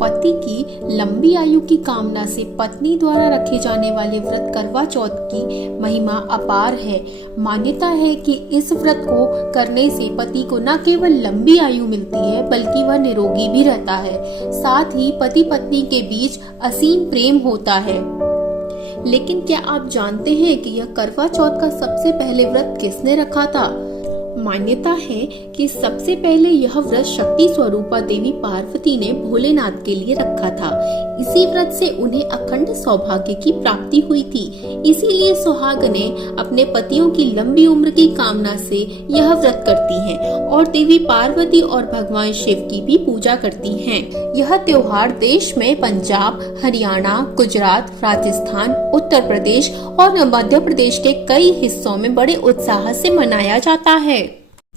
पति की लंबी आयु की कामना से पत्नी द्वारा रखे जाने वाले व्रत करवा चौथ की महिमा अपार है। मान्यता है कि इस व्रत को करने से पति को न केवल लंबी आयु मिलती है बल्कि वह निरोगी भी रहता है। साथ ही पति पत्नी के बीच असीम प्रेम होता है। लेकिन क्या आप जानते हैं कि यह करवा चौथ का सबसे पहले व्रत किसने रखा था? मान्यता है कि सबसे पहले यह व्रत शक्ति स्वरूपा देवी पार्वती ने भोलेनाथ के लिए रखा था। इसी व्रत से उन्हें अखंड सौभाग्य की प्राप्ति हुई थी। इसीलिए सुहागने अपने पतियों की लंबी उम्र की कामना से यह व्रत करती हैं और देवी पार्वती और भगवान शिव की भी पूजा करती हैं। यह त्योहार देश में पंजाब, हरियाणा, गुजरात, राजस्थान, उत्तर प्रदेश और मध्य प्रदेश के कई हिस्सों में बड़े उत्साह से मनाया जाता है।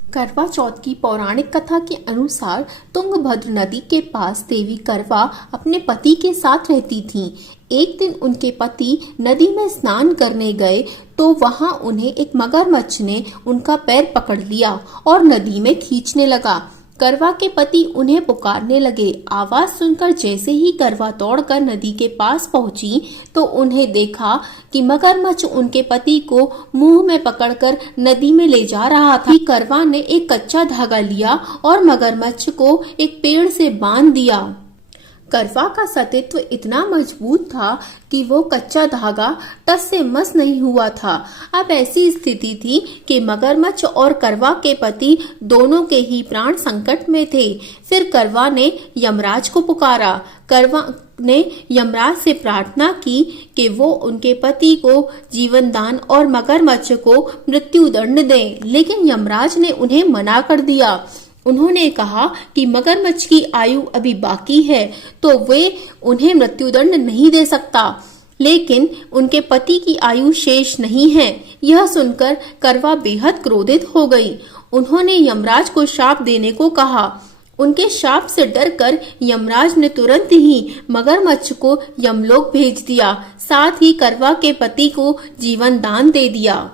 करवा चौथ की पौराणिक कथा के अनुसार तुंगभद्र नदी के पास देवी करवा अपने पति के साथ रहती थीं। एक दिन उनके पति नदी में स्नान करने गए तो वहां उन्हें एक मगरमच्छ ने उनका पैर पकड़ लिया और नदी में खींचने लगा। करवा के पति उन्हें पुकारने लगे। आवाज सुनकर जैसे ही करवा दौड़कर नदी के पास पहुंची तो उन्हें देखा कि मगरमच्छ उनके पति को मुंह में पकड़कर नदी में ले जा रहा था। करवा ने एक कच्चा धागा लिया और मगरमच्छ को एक पेड़ से बांध दिया। करवा का सतीत्व इतना मजबूत था कि वो कच्चा धागा टस से मस नहीं हुआ था। अब ऐसी स्थिति थी कि मगरमच्छ और करवा के पति दोनों के ही प्राण संकट में थे। फिर करवा ने यमराज को पुकारा। करवा ने यमराज से प्रार्थना की कि वो उनके पति को जीवन दान और मगरमच्छ को मृत्यु दंड दें, लेकिन यमराज ने उन्हें मना कर दिया। उन्होंने कहा कि मगरमच्छ की आयु अभी बाकी है तो वे उन्हें मृत्युदंड नहीं दे सकता, लेकिन उनके पति की आयु शेष नहीं है। यह सुनकर करवा बेहद क्रोधित हो गई। उन्होंने यमराज को श्राप देने को कहा। उनके श्राप से डरकर यमराज ने तुरंत ही मगरमच्छ को यमलोक भेज दिया। साथ ही करवा के पति को जीवन दान दे दिया।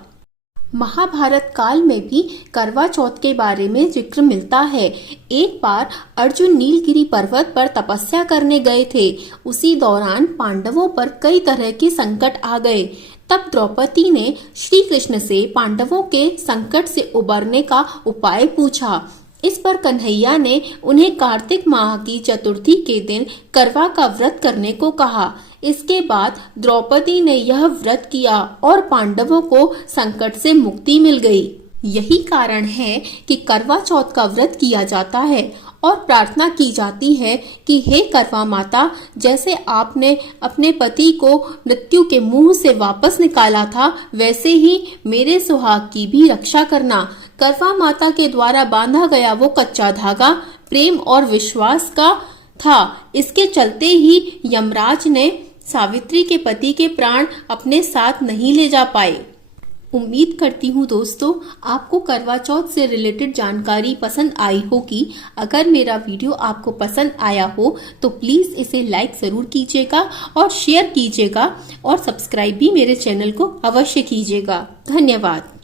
महाभारत काल में भी करवा चौथ के बारे में जिक्र मिलता है। एक बार अर्जुन नीलगिरी पर्वत पर तपस्या करने गए थे। उसी दौरान पांडवों पर कई तरह के संकट आ गए। तब द्रौपदी ने श्री कृष्ण से पांडवों के संकट से उबरने का उपाय पूछा। इस पर कन्हैया ने उन्हें कार्तिक माह की चतुर्थी के दिन करवा का व्रत करने को कहा। इसके बाद द्रौपदी ने यह व्रत किया और पांडवों को संकट से मुक्ति मिल गई। यही कारण है कि करवा चौथ का व्रत किया जाता है और प्रार्थना की जाती है कि हे करवा माता, जैसे आपने अपने पति को मृत्यु के मुंह से वापस निकाला था, वैसे ही मेरे सुहाग की भी रक्षा करना। करवा माता के द्वारा बांधा गया वो कच्चा धागा प्रेम और विश्वास का था। इसके चलते ही यमराज ने सावित्री के पति के प्राण अपने साथ नहीं ले जा पाए। उम्मीद करती हूँ दोस्तों आपको करवा चौथ से रिलेटेड जानकारी पसंद आई होगी। अगर मेरा वीडियो आपको पसंद आया हो तो प्लीज इसे लाइक जरूर कीजिएगा और शेयर कीजिएगा और सब्सक्राइब भी मेरे चैनल को अवश्य कीजिएगा। धन्यवाद।